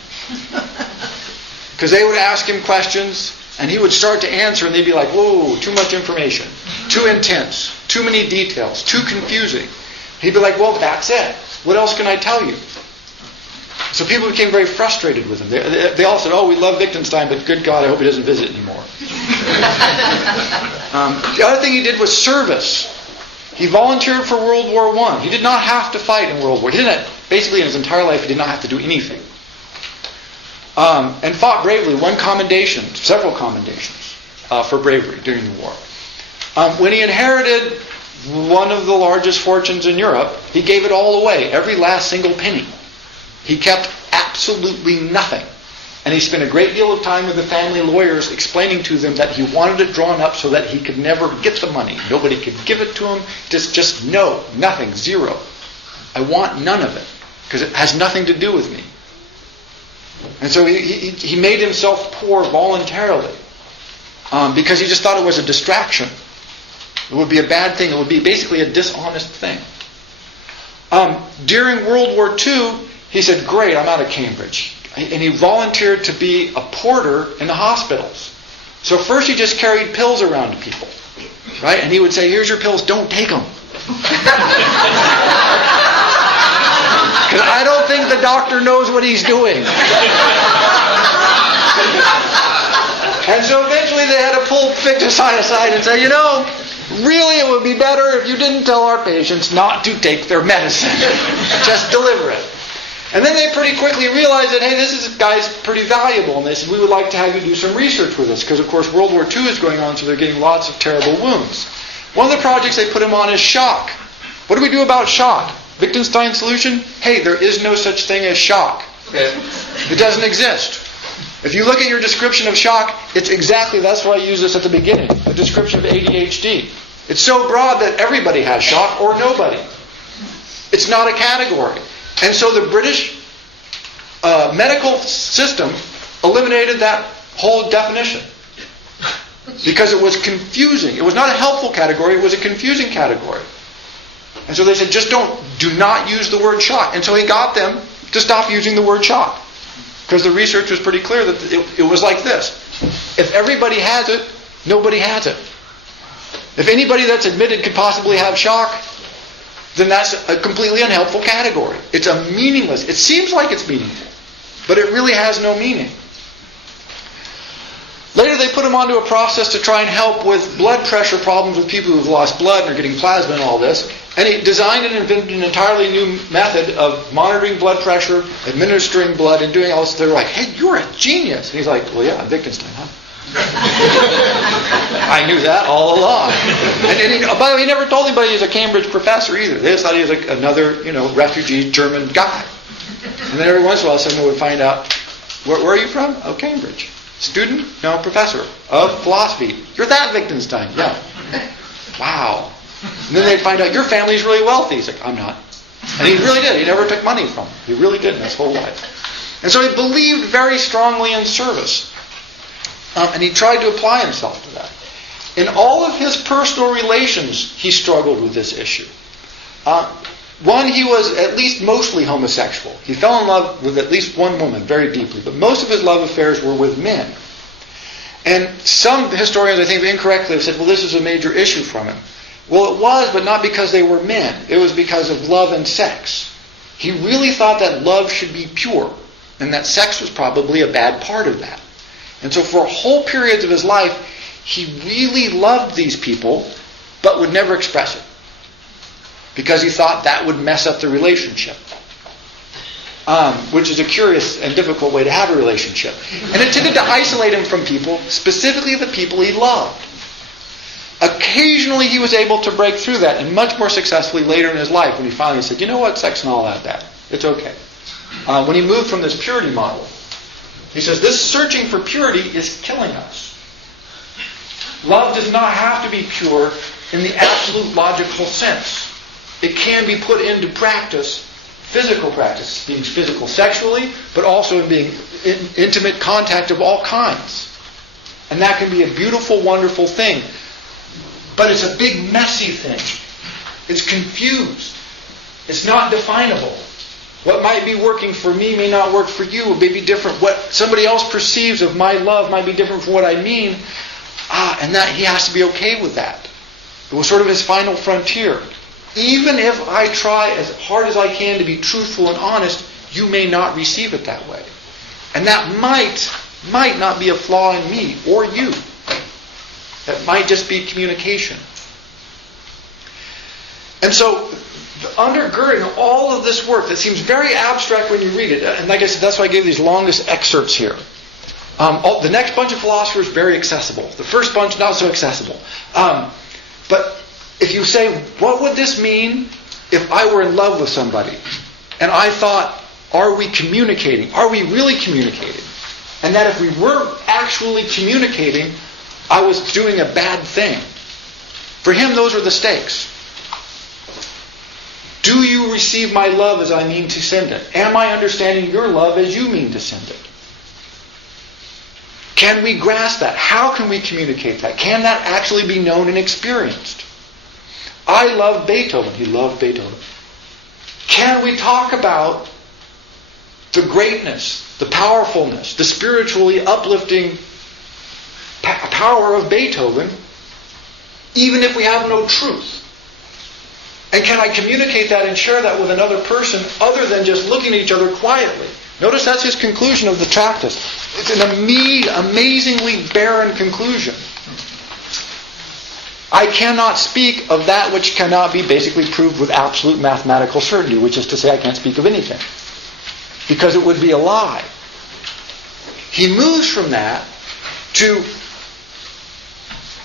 Because they would ask him questions and he would start to answer and they'd be like, "Whoa, too much information, too intense, too many details, too confusing." He'd be like, "Well, that's it. What else can I tell you?" So people became very frustrated with him. They all said, "Oh, we love Wittgenstein, but good God, I hope he doesn't visit anymore." The other thing he did was service. He volunteered for World War I. He did not have to fight in World War. He didn't. Basically, in his entire life, he did not have to do anything. And fought bravely. Won commendations, several commendations for bravery during the war. When he inherited one of the largest fortunes in Europe, he gave it all away, every last single penny. He kept absolutely nothing. And he spent a great deal of time with the family lawyers explaining to them that he wanted it drawn up so that he could never get the money. Nobody could give it to him. Just no, nothing, zero. I want none of it because it has nothing to do with me. And so he made himself poor voluntarily because he just thought it was a distraction. It would be a bad thing. It would be basically a dishonest thing. During World War II, he said, "Great, I'm out of Cambridge." And he volunteered to be a porter in the hospitals. So first he just carried pills around to people. Right? And he would say, "Here's your pills, don't take them." Because I don't think the doctor knows what he's doing. And so eventually they had to pull Wittgenstein aside and say, really it would be better if you didn't tell our patients not to take their medicine. Just deliver it. And then they pretty quickly realized that, hey, this guy's pretty valuable. And they said, "We would like to have you do some research with us." Because, of course, World War II is going on, so they're getting lots of terrible wounds. One of the projects they put him on is shock. What do we do about shock? Wittgenstein's solution? Hey, there is no such thing as shock. It doesn't exist. If you look at your description of shock, that's why I use this at the beginning, a description of ADHD. It's so broad that everybody has shock or nobody. It's not a category. And so the British medical system eliminated that whole definition because it was confusing. It was not a helpful category, it was a confusing category. And so they said, do not use the word shock. And so he got them to stop using the word shock. Because the research was pretty clear that it was like this. If everybody has it, nobody has it. If anybody that's admitted could possibly have shock, then that's a completely unhelpful category. It's a meaningless. It seems like it's meaningful, but it really has no meaning. Later they put him onto a process to try and help with blood pressure problems with people who've lost blood and are getting plasma and all this. And he designed and invented an entirely new method of monitoring blood pressure, administering blood, and doing all this. They're like, "Hey, you're a genius." And he's like, "Well, yeah, I'm Wittgenstein, huh?" I knew that all along. And he, by the way, he never told anybody he's a Cambridge professor either. They just thought he was like another, refugee German guy. And then every once in a while someone would find out, where are you from? Oh, Cambridge. Student? No, professor. Of philosophy. You're that Wittgenstein. Yeah. Wow. And then they'd find out, your family's really wealthy. He's like, I'm not. And he really did. He never took money from them. He really did in his whole life. And so he believed very strongly in service. And he tried to apply himself to that. In all of his personal relations, he struggled with this issue. One, he was at least mostly homosexual. He fell in love with at least one woman very deeply, but most of his love affairs were with men. And some historians, I think, incorrectly have said, well, this is a major issue from him. Well, it was, but not because they were men. It was because of love and sex. He really thought that love should be pure, and that sex was probably a bad part of that. And so for whole periods of his life, he really loved these people, but would never express it. Because he thought that would mess up the relationship. Which is a curious and difficult way to have a relationship. And it tended to isolate him from people, specifically the people he loved. Occasionally he was able to break through that, and much more successfully later in his life when he finally said, you know what, sex and all that bad. It's okay. When he moved from this purity model, he says, this searching for purity is killing us. Love does not have to be pure in the absolute logical sense. It can be put into practice, physical practice, being physical sexually, but also in being in intimate contact of all kinds. And that can be a beautiful, wonderful thing. But it's a big, messy thing. It's confused. It's not definable. What might be working for me may not work for you. It may be different. What somebody else perceives of my love might be different from what I mean. And that he has to be okay with that. It was sort of his final frontier. Even if I try as hard as I can to be truthful and honest, you may not receive it that way. And that might not be a flaw in me or you. That might just be communication. And so, undergirding all of this work that seems very abstract when you read it, and like I said, that's why I gave these longest excerpts here. The next bunch of philosophers, very accessible. The first bunch, not so accessible. But if you say, what would this mean if I were in love with somebody? And I thought, are we communicating? Are we really communicating? And that if we were actually communicating, I was doing a bad thing. For him, those are the stakes. Do you receive my love as I mean to send it? Am I understanding your love as you mean to send it? Can we grasp that? How can we communicate that? Can that actually be known and experienced? I love Beethoven. He loved Beethoven. Can we talk about the greatness, the powerfulness, the spiritually uplifting power of Beethoven, even if we have no truth? And can I communicate that and share that with another person other than just looking at each other quietly? Notice that's his conclusion of the Tractus. It's an amazingly barren conclusion. I cannot speak of that which cannot be basically proved with absolute mathematical certainty, which is to say I can't speak of anything. Because it would be a lie. He moves from that to,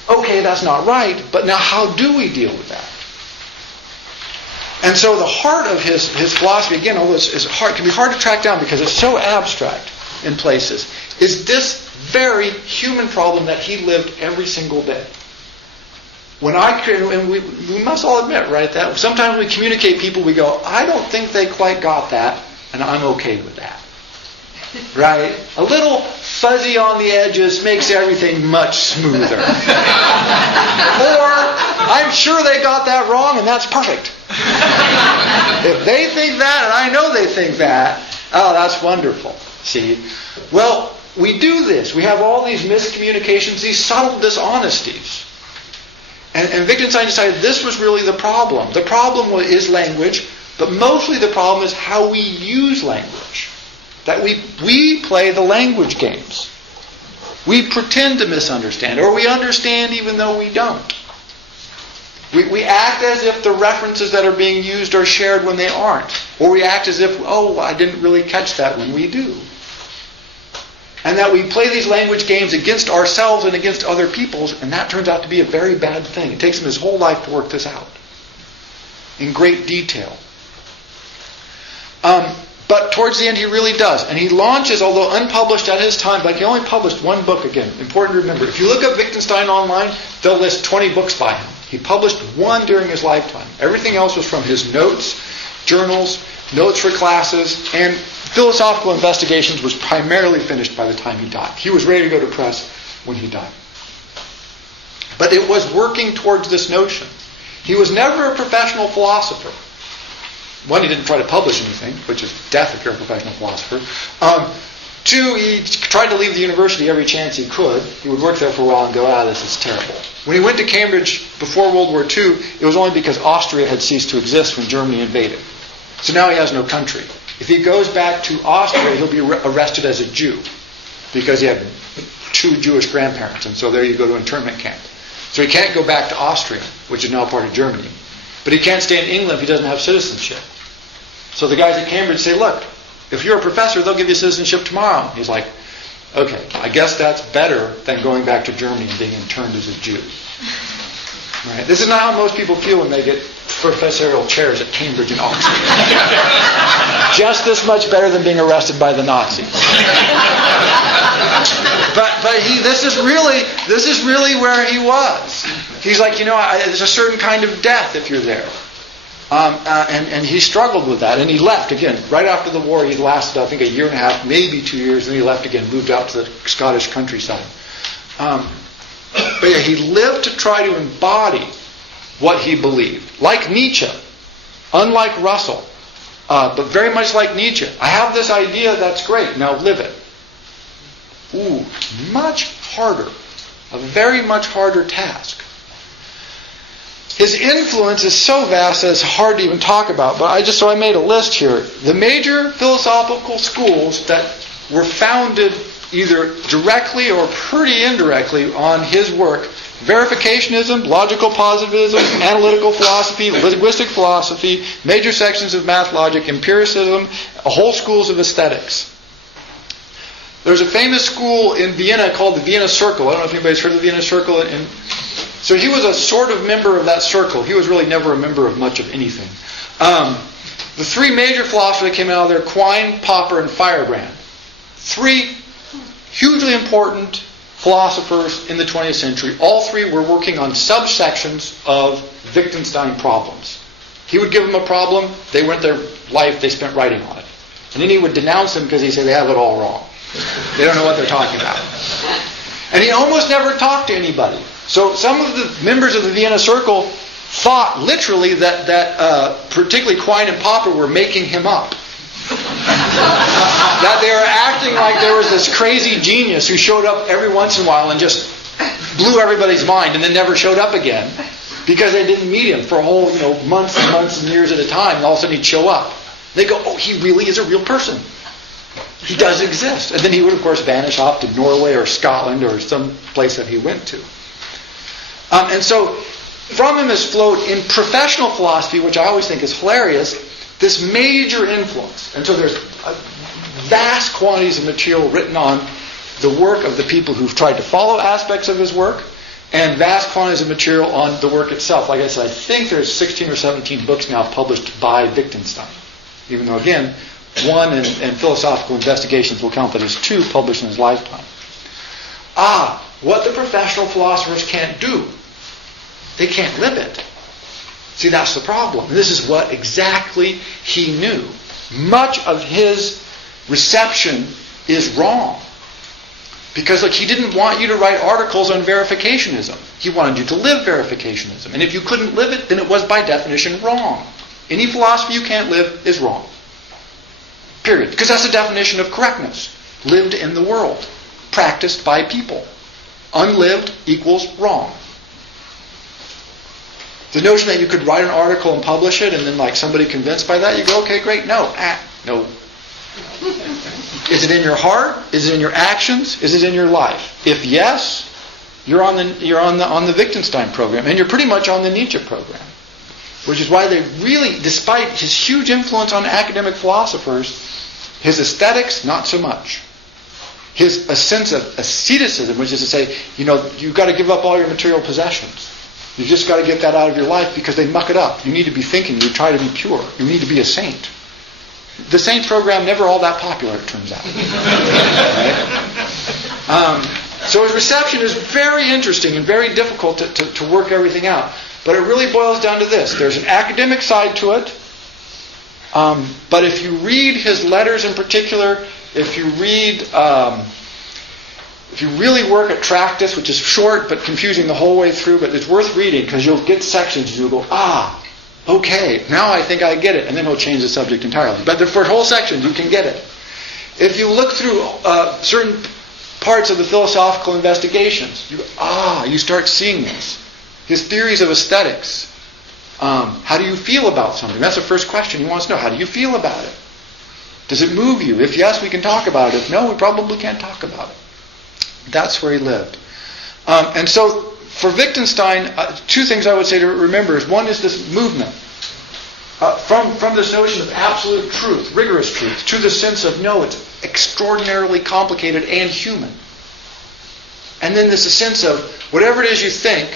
okay, that's not right, but now how do we deal with that? And so the heart of his philosophy, again, although it can be hard to track down because it's so abstract in places, is this very human problem that he lived every single day. And we must all admit, right, that sometimes we communicate people, we go, I don't think they quite got that, and I'm okay with that. Right? A little fuzzy on the edges makes everything much smoother. Or, I'm sure they got that wrong, and that's perfect. If they think that, and I know they think that, oh, that's wonderful. See? Well, we do this. We have all these miscommunications, these subtle dishonesties. And Wittgenstein decided this was really the problem. The problem is language, but mostly the problem is how we use language. That we play the language games. We pretend to misunderstand, or we understand even though we don't. We act as if the references that are being used are shared when they aren't. Or we act as if, oh, I didn't really catch that when we do. And that we play these language games against ourselves and against other peoples, and that turns out to be a very bad thing. It takes him his whole life to work this out in great detail. But towards the end he really does. And he launches, although unpublished at his time, like he only published one book again. Important to remember. If you look up Wittgenstein online, they'll list 20 books by him. He published one during his lifetime. Everything else was from his notes, journals, notes for classes, and philosophical investigations was primarily finished by the time he died. He was ready to go to press when he died. But it was working towards this notion. He was never a professional philosopher. One, he didn't try to publish anything, which is death if you're a professional philosopher. Two, he tried to leave the university every chance he could. He would work there for a while and go, this is terrible. When he went to Cambridge before World War II, it was only because Austria had ceased to exist when Germany invaded. So now he has no country. If he goes back to Austria, he'll be arrested as a Jew because he had 2 Jewish grandparents, and so there you go to internment camp. So he can't go back to Austria, which is now part of Germany. But he can't stay in England if he doesn't have citizenship. So the guys at Cambridge say, look, if you're a professor, they'll give you citizenship tomorrow. He's like, okay, I guess that's better than going back to Germany and being interned as a Jew. Right? This is not how most people feel when they get professorial chairs at Cambridge and Oxford. Just this much better than being arrested by the Nazis. But this is really where he was. He's like, there's a certain kind of death if you're there. And he struggled with that, and he left again right after the war. He lasted, I think, 1.5 years, maybe 2 years, and he left again, moved out to the Scottish countryside. But yeah, he lived to try to embody what he believed, like Nietzsche, unlike Russell, but very much like Nietzsche. I have this idea, that's great. Now live it. Ooh, much harder, a very much harder task. His influence is so vast that it's hard to even talk about, but I made a list here. The major philosophical schools that were founded either directly or pretty indirectly on his work: verificationism, logical positivism, analytical philosophy, linguistic philosophy, major sections of math, logic, empiricism, whole schools of aesthetics. There's a famous school in Vienna called the Vienna Circle. I don't know if anybody's heard of the Vienna Circle. So he was a sort of member of that circle. He was really never a member of much of anything. The 3 major philosophers that came out of there: Quine, Popper, and Feyerabend. 3 hugely important philosophers in the 20th century. All 3 were working on subsections of Wittgenstein problems. He would give them a problem, they went their life, they spent writing on it. And then he would denounce them because he said they have it all wrong. They don't know what they're talking about. And he almost never talked to anybody. So some of the members of the Vienna Circle thought literally that particularly Quine and Popper were making him up. That they were acting like there was this crazy genius who showed up every once in a while and just blew everybody's mind and then never showed up again because they didn't meet him for a whole months and months and years at a time, and all of a sudden he'd show up. They go, oh, he really is a real person. He does exist. And then he would, of course, vanish off to Norway or Scotland or some place that he went to. And so from him has flowed, in professional philosophy, which I always think is hilarious, this major influence. And so there's vast quantities of material written on the work of the people who've tried to follow aspects of his work, and vast quantities of material on the work itself. Like I said, I think there's 16 or 17 books now published by Wittgenstein. Even though, again, one and Philosophical Investigations will count that as 2 published in his lifetime. What the professional philosophers can't do. They can't live it. See, that's the problem. This is what exactly he knew. Much of his reception is wrong. Because he didn't want you to write articles on verificationism. He wanted you to live verificationism. And if you couldn't live it, then it was by definition wrong. Any philosophy you can't live is wrong. Period. Because that's the definition of correctness. Lived in the world. Practiced by people. Unlived equals wrong. The notion that you could write an article and publish it and then somebody convinced by that, you go, okay, great. No. No. Is it in your heart? Is it in your actions? Is it in your life? If yes, you're on the Wittgenstein program, and you're pretty much on the Nietzsche program. Which is why they really, despite his huge influence on academic philosophers, his aesthetics, not so much. a sense of asceticism, which is to say, you've got to give up all your material possessions. You've just got to get that out of your life because they muck it up. You need to be thinking. You try to be pure. You need to be a saint. The saint program never all that popular, it turns out. Right? So his reception is very interesting and very difficult to work everything out. But it really boils down to this. There's an academic side to it. But if you read his letters in particular, if you really work at Tractus, which is short but confusing the whole way through, but it's worth reading because you'll get sections and you'll go, okay, now I think I get it. And then he'll change the subject entirely. But for whole sections, you can get it. If you look through certain parts of the philosophical investigations, you start seeing this. His theories of aesthetics. How do you feel about something? That's the first question he wants to know. How do you feel about it? Does it move you? If yes, we can talk about it. If no, we probably can't talk about it. That's where he lived. And so, for Wittgenstein, two things I would say to remember is one is this movement from this notion of absolute truth, rigorous truth, to the sense of no, it's extraordinarily complicated and human. And then there's a sense of whatever it is you think,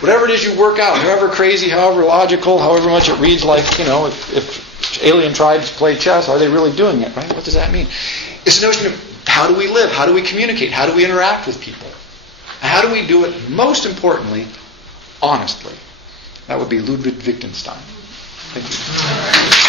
whatever it is you work out, however crazy, however logical, however much it reads like, if alien tribes play chess, are they really doing it, right? What does that mean? It's the notion of how do we live? How do we communicate? How do we interact with people? How do we do it, most importantly, honestly? That would be Ludwig Wittgenstein. Thank you.